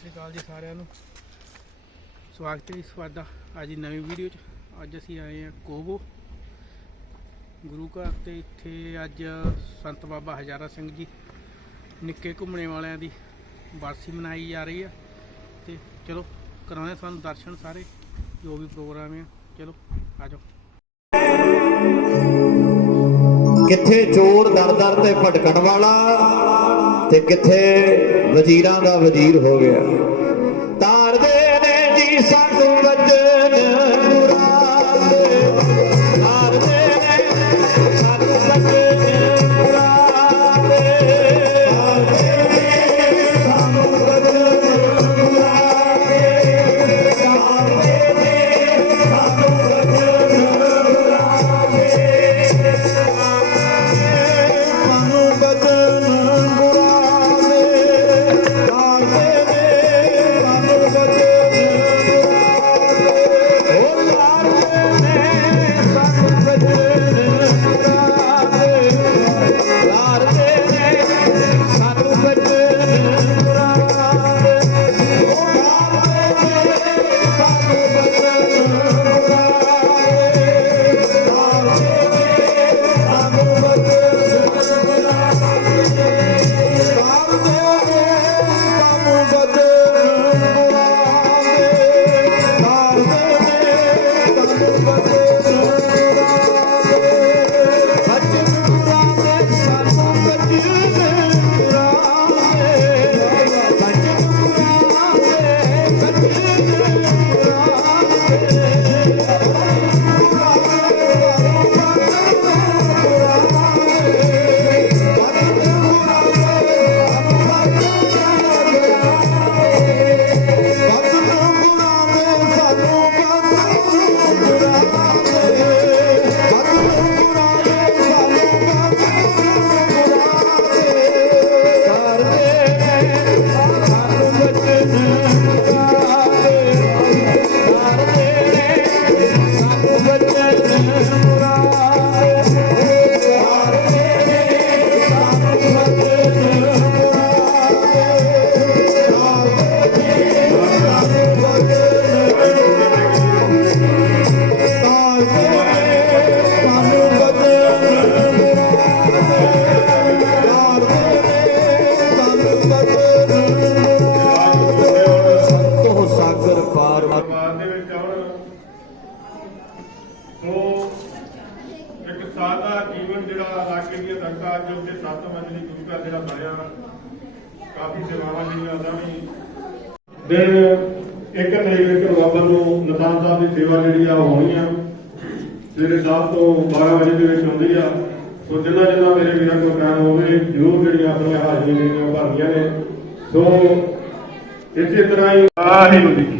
ਸ੍ਰੀ ਅਕਾਲ ਜੀ ਸਾਰਿਆਂ ਨੂੰ। ਸਵਾਗਤ ਹੈ ਜੀ ਤੁਹਾਡਾ ਅੱਜ ਦੀ ਨਵੀਂ ਵੀਡੀਓ 'ਚ। ਅੱਜ ਅਸੀਂ ਆਏ ਹਾਂ ਕੋਬੋ ਗੁਰੂ ਘਰ ਤੇ ਇੱਥੇ ਅੱਜ ਸੰਤ ਬਾਬਾ ਹਜ਼ਾਰਾ ਸਿੰਘ ਜੀ ਨਿੱਕੇ ਘੁੰਮਣੇ ਵਾਲਿਆਂ ਦੀ ਬਰਸੀ ਮਨਾਈ ਜਾ ਰਹੀ ਆ। ਤੇ ਚਲੋ, ਕਰਾਉਂਦੇ ਤੁਹਾਨੂੰ ਦਰਸ਼ਨ ਸਾਰੇ, ਜੋ ਵੀ ਪ੍ਰੋਗਰਾਮ ਆ। ਚਲੋ, ਆ ਜਾਓ। ਕਿੱਥੇ ਚੋਰ ਦਰ ਦਰ ਤੇ ਭਟਕਣ ਵਾਲਾ ਤੇ ਕਿੱਥੇ ਵਜ਼ੀਰਾਂ ਦਾ ਵਜ਼ੀਰ ਹੋ ਗਿਆ। ਦਿਨ ਇੱਕ ਤਰੀਕ ਵਿੱਚ ਬਾਬਾ ਨੂੰ ਨਿਸ਼ਾਨ ਸਾਹਿਬ ਦੀ ਸੇਵਾ ਜਿਹੜੀ ਆ ਉਹ ਹੋਣੀ ਆ। ਸਵੇਰੇ 10 ਤੋਂ 12 ਵਜੇ ਦੇ ਵਿੱਚ ਹੁੰਦੀ ਆ। ਸੋ ਜਿੰਨਾ ਜਿੰਨਾ ਮੇਰੇ ਵੀਰਾਂ ਕੋਲ ਟਾਈਮ ਹੋਵੇ, ਜ਼ਰੂਰ ਜਿਹੜੀਆਂ ਆਪਣੀਆਂ ਹਾਜ਼ਰੀਆਂ ਜਿਹੜੀਆਂ ਭਰਨੀਆਂ ਨੇ। ਸੋ ਇਸੇ ਤਰ੍ਹਾਂ ਹੀ ਵਾਹਿਗੁਰੂ ਜੀ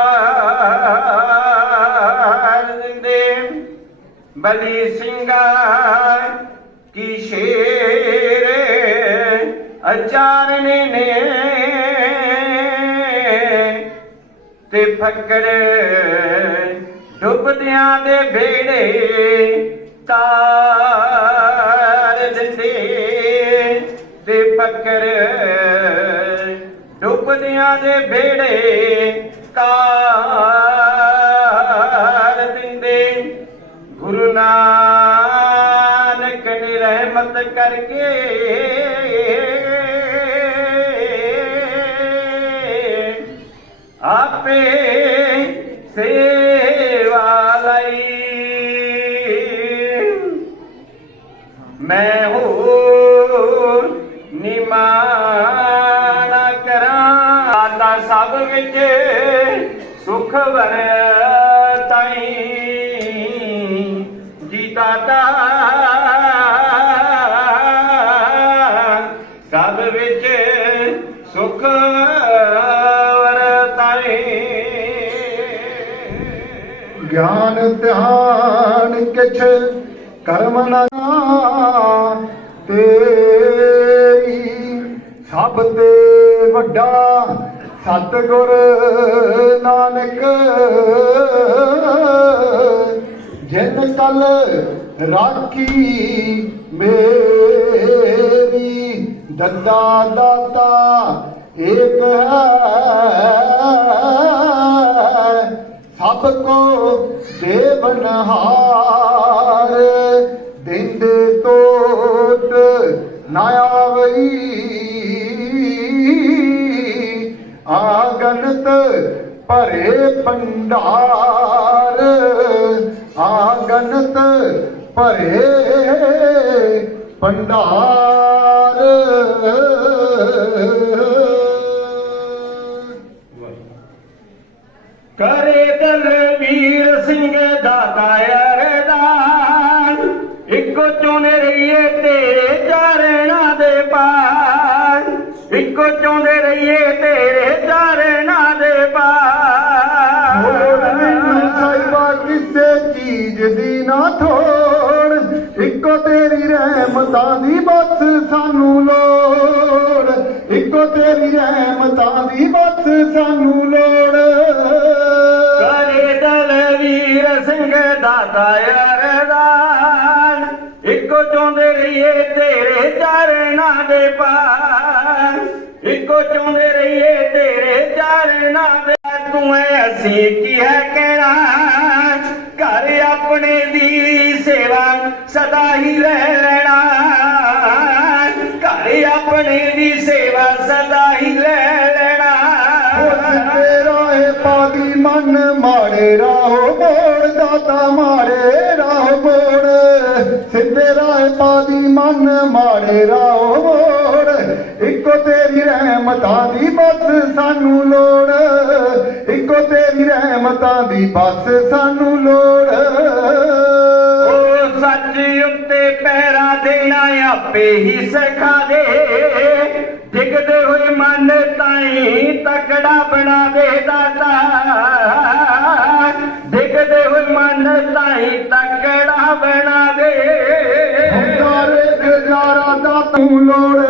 ਬਲੀ ਸਿੰਘਾਰ ਕੀ ਸ਼ੇਰ ਅਚਾਰਨੇ ਨੇ? ਤੇ ਫਕਰ ਡੁੱਬਦਿਆਂ ਦੇ ਬੇੜੇ ਤਾਰ ਦਿੰਦੇ ਤੇ ਫਕਰ ਡੁੱਬਦਿਆਂ ਦੇ ਬੇੜੇ ਤਾਰ ਗੁਰੂ ਨਾਨਕ ਨੇ ਰਹਿਮਤ ਕਰਕੇ ਆਪੇ ਸੇਵਾ ਲਈ ਮੈਂ ਹੋ ਨਿਮਾਣਾ ਕਰਾਂ ਦਾ ਸਭ ਵਿੱਚ ਸੁਖ ਵਰਤਾਈ ਵਰਤਾਈ ਗਿਆਨ ਧਿਆਨ ਕਿਛ ਕਰਮ ਨਾ ਤੇਰੀ ਸਭ ਤੇ ਵੱਡਾ ਸਤਿਗੁਰ ਨਾਨਕ, ਜਿਨ ਕਲ ਰਾਖੀ ਮੇਰੀ। ਦੰਦਾ ਦਾਤਾ ਏਕ ਹੈ। ਸਭ ਕੋ ਦੇਵਨਹਾਰ ਦਿੰਦੇ ਟੋਟ ਨਾ ਆਵਈ। ਆਗਨਤ ਭਰੇ ਪੰਡਾਰ ਆਗਨਤ ਭਰੇ ਪੰਡਾਰ ਕਰੇ ਦਲਵੀਰ ਸਿੰਘ ਦਾਤਾ ਅਰਦਾਨ ਇੱਕੋ ਚੁਣੇ ਰਹੀਏ ਤੇਰੇ ਚਰਨਾਂ ਦੇ ਪਾਰ ਇੱਕੋ ਚਾਹੁੰਦੇ ਰਹੀਏ ਤੇਰੇ ਚਰਨਾਂ ਦੇ ਹੋਰ ਮੈਨੂੰ ਪਾਰ ਕਿਸੇ ਚੀਜ਼ ਦੀ ਨਾ ਥੋੜ ਇੱਕੋ ਤੇਰੀ ਰਹਿਮਤਾਂ ਦੀ ਬਸ ਸਾਨੂੰ ਲੋੜ। ਇੱਕੋ ਤੇਰੀ ਰਹਿਮਤਾਂ ਦੀ ਬਸ ਸਾਨੂੰ ਲੋੜ। ਦਲਵੀਰ ਸਿੰਘ ਦਾਤਾ ਅਰਦਾਨ ਇੱਕੋ ਚਾਹੁੰਦੇ ਰਹੀਏ ਤੇਰੇ ਚਰਨਾਂ ਦੇ ਪਾਰ। ਇੱਕੋ ਚਾਹੁੰਦੇ ਰਹੀਏ ਤੇਰੇ ਚਰਨਾਂ ਦੇ ਤੂੰ ਐ ਅਸੀਂ ਕੀ ਹੈ ਕਹਿਣਾ। ਘਰ ਆਪਣੇ ਦੀ ਸੇਵਾ ਸਦਾ ਹੀ ਰਹਿ ਲੈਣਾ। ਘਰ ਆਪਣੇ ਦੀ ਸੇਵਾ ਸਦਾ ਹੀ ਰਹਿ ਲੈਣਾ। ਸਿੱਧੇ ਰਾਹੇ ਪਾਦੀ ਮਨ ਮਾੜੇ ਰਾਹੋ ਰਾਹੇ ਮਨ ਮਾੜੇ ਰਾਹੋ ਇੱਕੋ ਤੇਰੀ ਰਹਿਮਤਾਂ ਦੀ ਬਸ ਸਾਨੂੰ ਲੋੜ। ਇੱਕੋ ਤੇਰੀ ਰਹਿਮਤਾਂ ਦੀ ਬਸ ਸਾਨੂੰ ਲੋੜ। ਉਹ ਸੱਚ ਉੱਤੇ ਪੈਰਾ ਦੇਣਾ ਆਪੇ ਹੀ ਸਿਖਾ ਦੇ। ਡਿੱਗਦੇ ਹੋਏ ਮਨ ਤਾਈ ਤਕੜਾ ਬਣਾ ਦੇ ਦਾਤਾ। ਡਿੱਗਦੇ ਹੋਏ ਮਨ ਤਾਈ ਤਕੜਾ ਬਣਾ ਦੇ। ਗੁਜ਼ਾਰਾ ਦਾ ਤੂੰ ਲੋੜ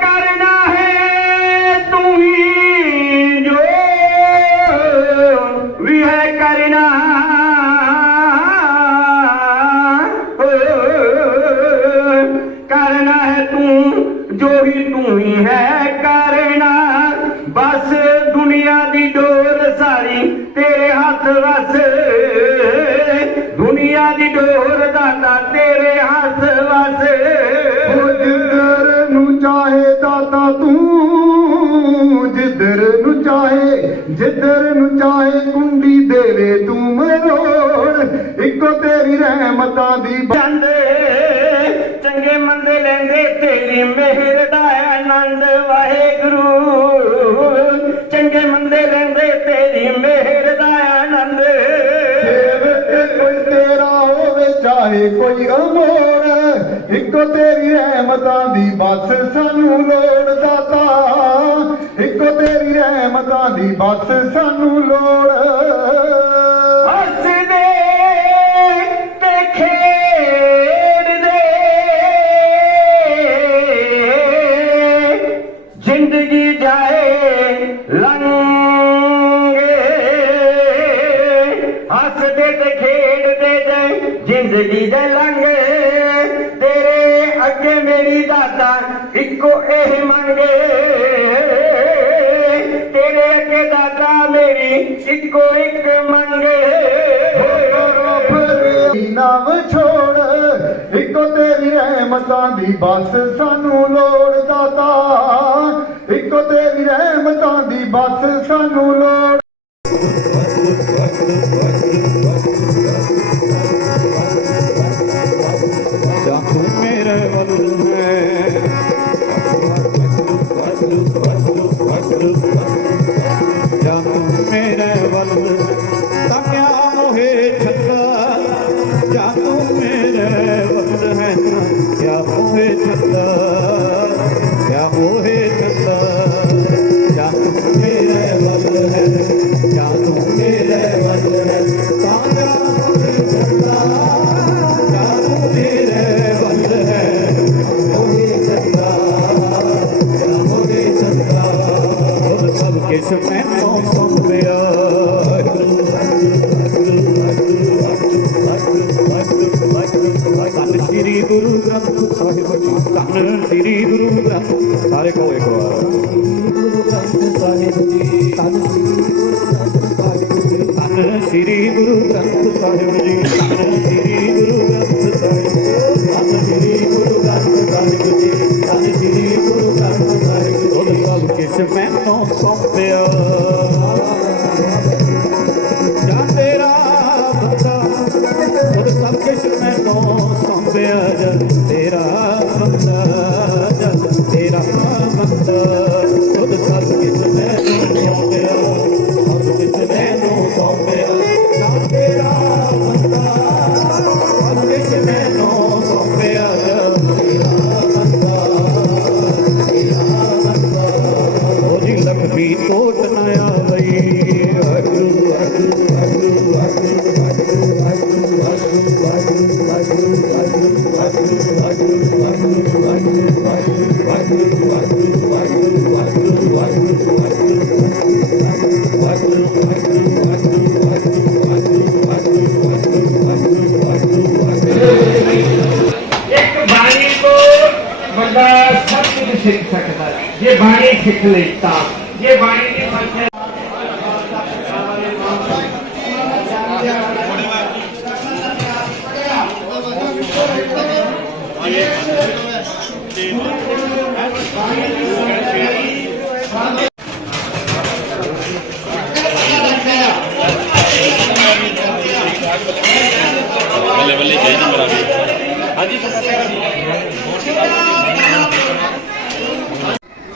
ਕਰਨਾ ਹੈ ਤੂੰ ਹੀ ਜੋ ਵੀ ਹੈ ਕਰਨਾ। ਕਰਨਾ ਹੈ ਤੂੰ ਜੋ ਹੀ ਤੂੰ ਹੀ ਹੈ ਕਰਨਾ। ਬਸ ਦੁਨੀਆ ਦੀ ਡੋਰ ਸਾਰੀ ਤੇਰੇ ਹੱਥ ਵਸ ਦੁਨੀਆ ਦੀ ਡੋਰ ਦਾਤਾ ਤੇਰੇ ਹੱਥ ਵਸ। ਉਹ ਜਿੱਧਰ ਨੂੰ ਚਾਹੇ ਦਾਤਾ ਤੂੰ ਜਿੱਧਰ ਨੂੰ ਚਾਹੇ ਜਿੱਧਰ ਨੂੰ ਚਾਹੇ ਕੁੰਡੀ ਦੇਵੇ ਤੂੰ ਮਰੋੜ। ਇੱਕੋ ਤੇਰੀ ਰਹਿਮਤਾਂ ਦੀ ਜਾਂਦੇ ਚੰਗੇ ਮੰਦੇ ਲੈਂਦੇ ਤੇਰੀ ਮਿਹਰ ਦਾ ਆਨੰਦ ਵਾਹਿਗੁਰੂ। ਚੰਗੇ ਮੰਦੇ ਲੈਂਦੇ, ਤੇਰੀ ਮਿਹਰ ਦਾ ਆਨੰਦ। ਸੇਵਕ ਕੋਈ ਤੇਰਾ ਹੋਵੇ, ਚਾਹੇ ਕੋਈ ਅਮੋੜ। ਇੱਕੋ ਤੇਰੀ ਰਹਿਮਤਾਂ ਦੀ ਬਸ ਸਾਨੂੰ ਲੋੜ, ਦਾਤਾ। ਇੱਕੋ ਤੇਰੀ ਰਹਿਮਤਾਂ ਦੀ ਬਸ ਸਾਨੂੰ ਲੋੜ। ਇੱਕੋ ਤੇਰੀ ਰਹਿਮਤਾਂ ਦੀ ਬਸ ਸਾਨੂੰ ਲੋੜ ਦਾਤਾ ਇੱਕੋ ਤੇਰੀ ਰਹਿਮਤਾਂ ਦੀ ਬਸ ਸਾਨੂੰ ਲੋੜ। ਤੋਂ ਸੌਂਪਿਆ ਸਿੱਖ ਸਕਦਾ ਜੇ ਬਾਣੀ ਸਿੱਖ ਲਈ ਜੇ ਬਾਣੀ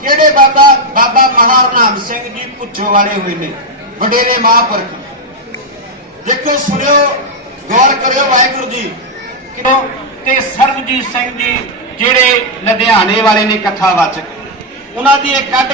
ਜਿਹੜੇ ਬਾਬਾ ਬਾਬਾ ਮਹਾਰਨਾਮ ਸਿੰਘ ਜੀ ਪੁੱਛੋ ਵਾਲੇ ਹੋਏ ਨੇ, ਵਡੇਰੇ ਮਹਾਂਪੁਰਖ। ਦੇਖੋ, ਸੁਣਿਓ, ਗੌਰ ਕਰਿਓ ਵਾਹਿਗੁਰੂ ਜੀ। ਕਿਉਂ? ਤੇ ਸਰਬਜੀਤ ਸਿੰਘ ਜੀ ਜਿਹੜੇ ਲੁਧਿਆਣੇ ਵਾਲੇ ਨੇ ਕਥਾਵਾਚਕ, ਉਹਨਾਂ ਦੀ ਇਹ ਕੱਢ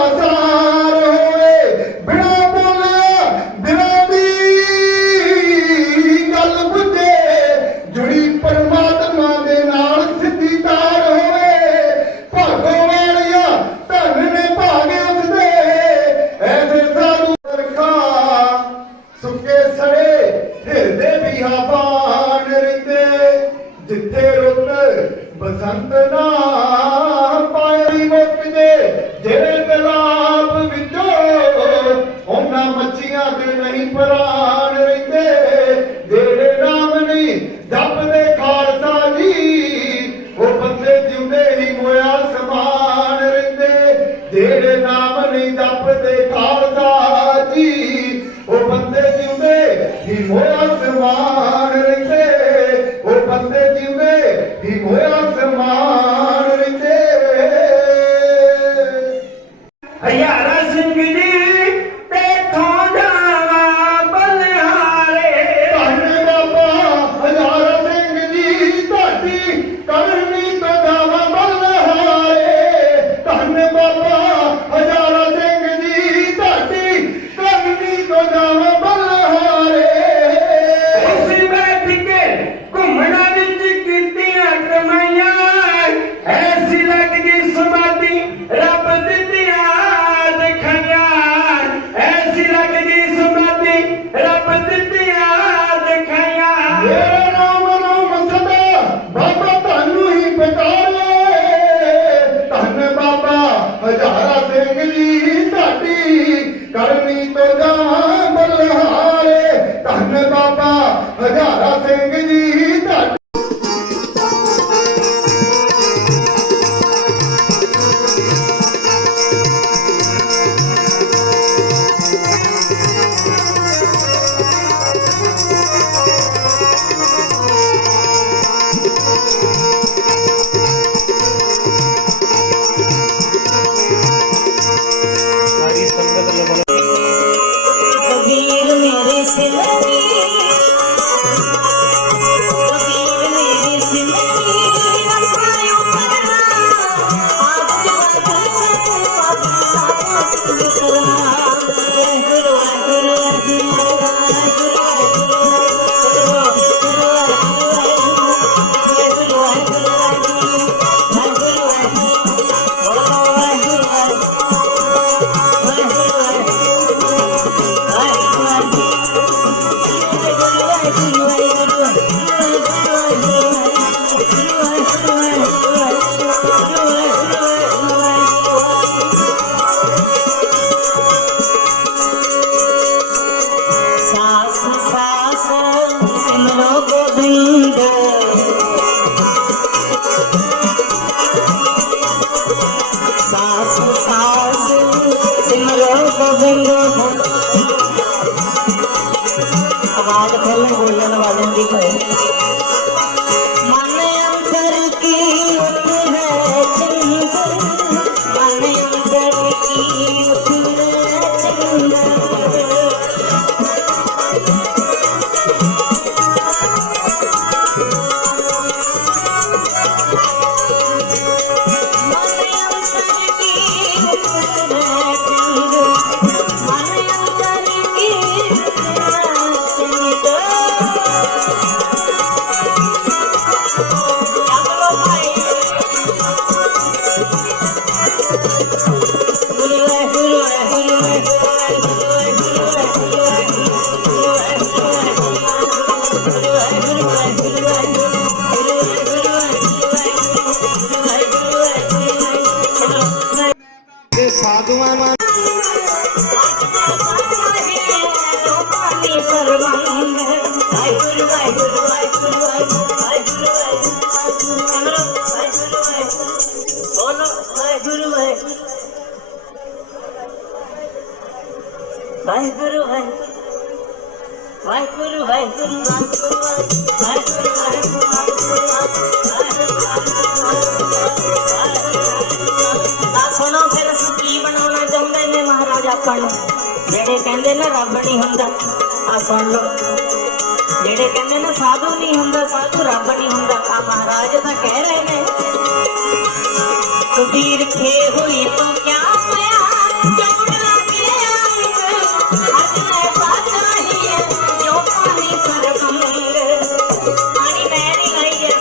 ਆਪਾਂ ਜਿਹੜੇ ਕਹਿੰਦੇ ਨਾ ਰੱਬ ਨਹੀਂ ਹੁੰਦਾ ਆ ਸੁਣ ਲਓ। ਜਿਹੜੇ ਕਹਿੰਦੇ ਨਾ ਸਾਧੂ ਨਹੀਂ ਹੁੰਦਾ, ਸਾਧੂ ਰੱਬ ਨਹੀਂ ਹੁੰਦਾ ਆ ਮਹਾਰਾਜ ਤਾਂ ਕਹਿ ਰਹੇ ਨੇ। ਕਬੀਰ ਖੇ ਹੋਈ ਤੋਂ ਕਿਆ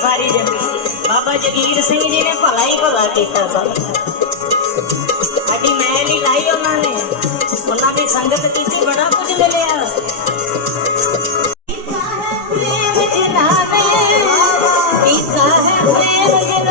ਸਾਰੀ ਜਮੀਨ। ਬਾਬਾ ਜਗੀਰ ਸਿੰਘ ਜੀ ਨੇ ਭਲਾ ਹੀ ਭਲਾ ਕੀਤਾ ਸਭ। ਸੰਗਤ ਕੀਤੀ ਬੜਾ ਕੁਝ ਮਿਲਿਆ। ਕੀਤਾ ਹੈ ਪ੍ਰੇਮ ਜਨਾਵੇ ਕੀਤਾ ਹੈ ਪ੍ਰੇਮ ਜਨਾਵੇ